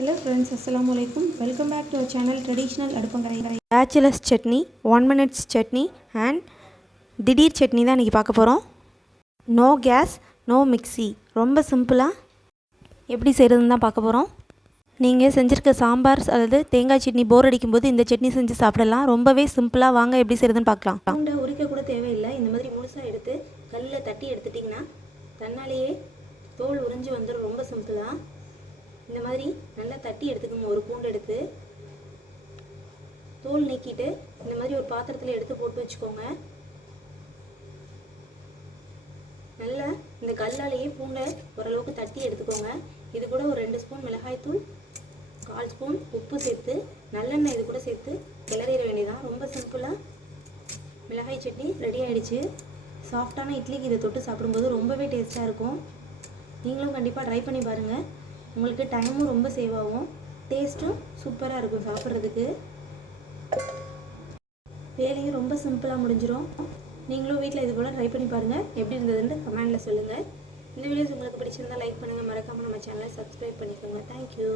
Hello friends, assalamu alaikum. Welcome back to our channel Traditional Adupangrai. Bachelor's chutney, 1 minute chutney and thidir chutney தான் இன்றைக்கி பார்க்க போகிறோம். No gas, no mixie. ரொம்ப சிம்பிளாக எப்படி செய்கிறதுன்னு தான் பார்க்க போகிறோம். நீங்கள் செஞ்சுருக்க சாம்பார் அல்லது தேங்காய் சட்னி போர் அடிக்கும்போது இந்த சட்னி செஞ்சு சாப்பிடலாம். ரொம்பவே சிம்பிளாக வாங்க எப்படி செய்கிறதுன்னு பார்க்கலாம். பூண்டை உரிக்க கூட தேவையில்லை. இந்த மாதிரி முழுசாக எடுத்து கல்லில் தட்டி எடுத்துட்டிங்கன்னா தன்னாலேயே தோல் உறிஞ்சி வந்துடும். ரொம்ப சிம்பிளாக இந்த மாதிரி நல்லா தட்டி எடுத்துக்கோங்க. ஒரு பூண்டு எடுத்து தோல் நீக்கிட்டு இந்த மாதிரி ஒரு பாத்திரத்தில் எடுத்து போட்டு வச்சுக்கோங்க. நல்லா இந்த கல்லாலேயே பூண்டை ஓரளவுக்கு தட்டி எடுத்துக்கோங்க. இது கூட ஒரு 2 ஸ்பூன் மிளகாய்த்தூள், 1/4 ஸ்பூன் உப்பு சேர்த்து நல்லெண்ணெய் இது கூட சேர்த்து கிளறிட வேண்டியதான். ரொம்ப சிம்பிளாக மிளகாய் சட்னி ரெடி ஆகிடுச்சு. சாஃப்டான இட்லிக்கு இதை தொட்டு சாப்பிடும்போது ரொம்பவே டேஸ்ட்டாக இருக்கும். நீங்களும் கண்டிப்பாக ட்ரை பண்ணி பாருங்கள். உங்களுக்கு டைமும் ரொம்ப சேவ் ஆகும், டேஸ்ட்டும் சூப்பராக இருக்கும் சாப்பிட்றதுக்கு. வேலையும் ரொம்ப சிம்பிளாக முடிஞ்சிடும். நீங்களும் வீட்டில் இது போல் ட்ரை பண்ணி பாருங்கள். எப்படி இருந்ததுன்னு கமெண்டில் சொல்லுங்கள். இந்த வீடியோஸ் உங்களுக்கு பிடிச்சிருந்தால் லைக் பண்ணுங்கள். மறக்காமல் நம்ம சேனலை சப்ஸ்கிரைப் பண்ணிக்கோங்க. தேங்க்யூ.